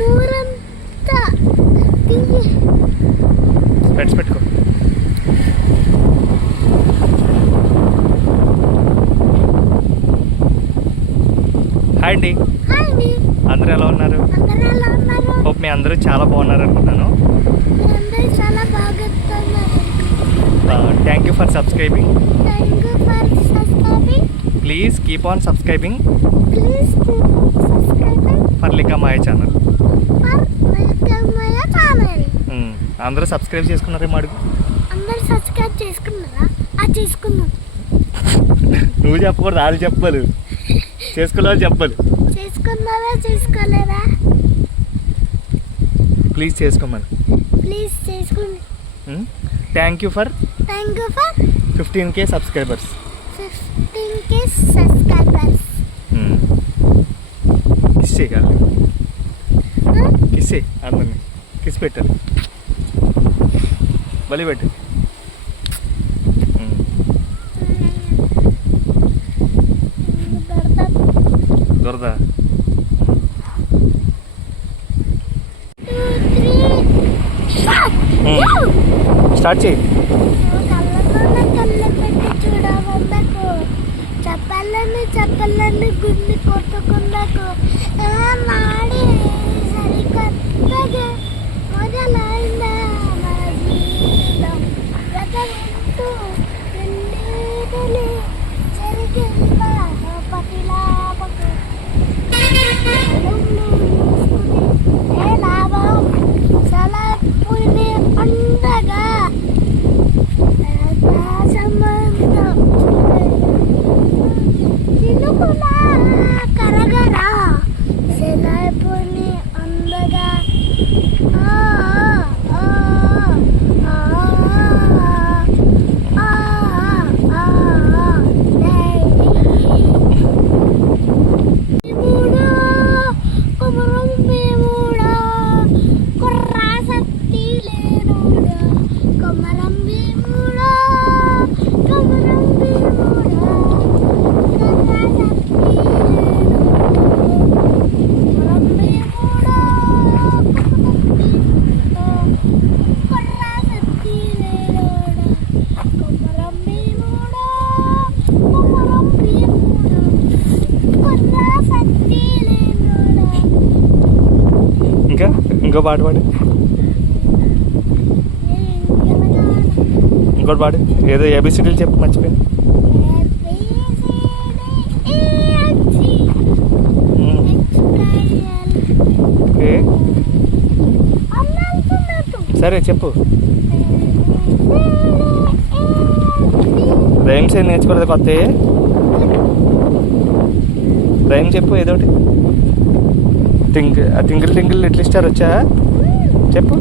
నూరంతా పెట్టుకో. హాయ్ అండి, అందరూ ఎలా ఉన్నారు? హోప్ మీ అందరూ చాలా బాగున్నారు అనుకుంటున్నాను. Thank you for subscribing. Please keep on subscribing for లికమాయ ఛానల్. అందరూ సబ్స్క్రైబ్ చేసుకున్నారేమో అడుగు. నువ్వు చెప్పకూడదు, వాళ్ళు చెప్పాలి. చేసుకోలేదా చెప్పాలి. ప్లీజ్ చేసుకోమని. Thank you for 15K subscribers. Kiss చేయగల, కిస్ చేయి అందరినీ. కిస్ పెట్టాలి, బలి పెట్టు. దొరదా స్టార్ట్ చేయి. చెప్పాలని గుండె కొట్టుకున్నాకు నాడి సరికొత్తగా మొదలైందా మన జీవితం. గతమంటూ రెండేదలే జరిగిందా పతిలాపకు ఏ లాభం సలపుని అందగా సంబంధం చినుకులా కరగరా సెలపుని అందగా. ఇంకో పాట పాడు, ఇంకోటి పాడు. ఏదో ఏబిసిడీలు చెప్పు, మర్చిపోయింది. సరే చెప్పు. రైమ్స్ ఏం నేర్చుకోలేదు కొత్త? రైమ్ చెప్పు ఏదోటి. టింగిల్ టింగిల్ లిటిల్ స్టార్ వచ్చా చెప్పు.